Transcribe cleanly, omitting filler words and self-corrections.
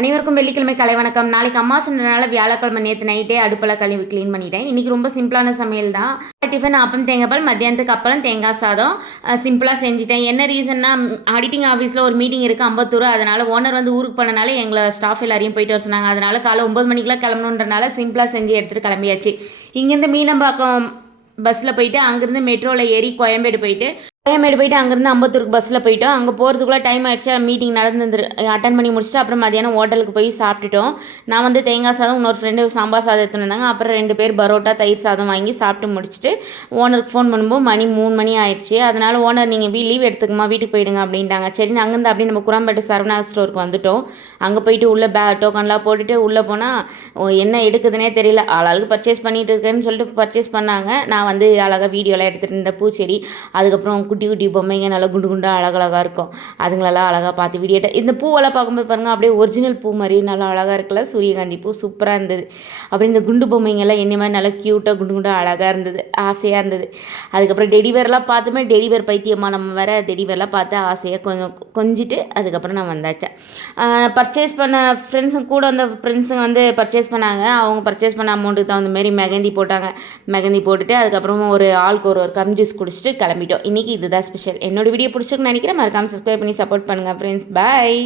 அனைவருக்கும் வெள்ளிக்கிழமை கலை வணக்கம். நாளைக்கு அமாவாசைன்றனால வியாழக்கிழமை நேற்று நைட்டே அடுப்பெல்லாம் கழுவி க்ளீன் பண்ணிட்டேன். இன்றைக்கி ரொம்ப சிம்பிளான சமையல் தான். டிஃபன் அப்பம் தேங்காய் பால், மத்தியானத்துக்கு அப்பளம் தேங்காய் சாதம் சிம்பிளாக செஞ்சுட்டேன். என்ன ரீசன்னா ஆடிட்டிங் ஆஃபீஸில் ஒரு மீட்டிங் இருக்குது அம்பத்தூர். அதனால் ஓனர் வந்து ஊருக்கு போனனால எங்களை ஸ்டாஃப் எல்லாரையும் போயிட்டு வர சொன்னாங்க. அதனால் காலை 9 மணிக்கெலாம் கிளம்பணுன்றனால சிம்பிளாக செஞ்சு எடுத்துகிட்டு கிளம்பியாச்சு. இங்கேருந்து மீனம்பாக்கம் பஸ்ஸில் போயிட்டு அங்கேருந்து மெட்ரோவில் ஏறி கோயம்பேடு போயிட்டு அங்கேருந்து அம்பத்தூருக்கு பஸ்ஸில் போயிட்டோம். அங்கே போகிறதுக்குள்ளே டைம் ஆகிடுச்சு. மீட்டிங் அட்டன் பண்ணி முடிச்சுட்டு அப்புறம் மதியானம் ஹோட்டலுக்கு போய் சாப்பிட்டுட்டோம். நான் வந்து தேங்காய் சாதம், இன்னொரு ஃப்ரெண்டு சாம்பார் சாதம் எடுத்துன்னு வந்தாங்க. அப்புறம் 2 பேர் பரோட்டா தயிர் சாதம் வாங்கி சாப்பிட்டு முடிச்சுட்டு ஓனருக்கு ஃபோன் பண்ணும்போது மணி 3 மணி ஆயிடுச்சு. அதனால் ஓனர் நீங்கள் லீவ் எடுத்துக்கமா வீட்டுக்கு போயிடுங்க அப்படின்ட்டாங்க. சரி அங்கேருந்து அப்படியே நம்ம குராம்பேட்டை சரவணா ஸ்டோருக்கு வந்துவிட்டோம். அங்கே போயிட்டு உள்ளே டோக்கன்லாம் போட்டுட்டு உள்ளே போனால் என்ன எடுக்குதுன்னே தெரியல. ஆளாளுக்கு பர்ச்சேஸ் பண்ணிகிட்டு இருக்கேன்னு சொல்லிட்டு பர்ச்சேஸ் பண்ணாங்க. நான் வந்து அழகாக வீடியோலாம் எடுத்துகிட்டு இருந்த பூச்செடி, அதுக்கப்புறம் குட்டி குட்டி பொம்மைங்க நல்லா குண்டு குண்டாக அழகழகாக இருக்கும். அதுங்களெல்லாம் அழகாக பார்த்து வீடியோ இந்த பூவெல்லாம் பார்க்கும்போது பாருங்கள் அப்படியே ஒரிஜினல் பூ மாதிரி நல்லா அழகாக இருக்குல்ல. சூரியகாந்தி பூ சூப்பராக இருந்தது. அப்படி இந்த குண்டு பொம்மைங்கெல்லாம் என்ன மாதிரி நல்லா க்யூட்டாக குண்டு குண்டாக அழகாக இருந்தது, ஆசையாக இருந்தது. அதுக்கப்புறம் டெலிவரிலாம் பார்த்துமே டெலிவர் பைத்தியமாக நம்ம வேறு டெலிவரிலாம் பார்த்து ஆசையாக கொஞ்சிட்டு அதுக்கப்புறம் நான் வந்தாச்சேன். பர்ச்சேஸ் பண்ண கூட வந்த ஃப்ரெண்ட்ஸுங்க வந்து பர்ச்சேஸ் பண்ணாங்க. அவங்க பர்ச்சேஸ் பண்ண அமௌண்ட்டுக்கு தகுந்த மாரி மெகந்தி போட்டாங்க. மெகந்தி போட்டுட்டு அதுக்கப்புறமா ஒரு ஆளுக்கு ஒரு கம் ஜூஸ் குடிச்சிட்டு கிளம்பிட்டோம். இன்றைக்கி இதுதான் ஸ்பெஷல். என்னோட வீடியோ பிடிச்சிருக்குன்னு நினைக்கிறேன். மறக்காமல் சப்ஸ்கிரைப் பண்ணி சப்போர்ட் பண்ணுங்கள் ஃப்ரெண்ட்ஸ். பாய்.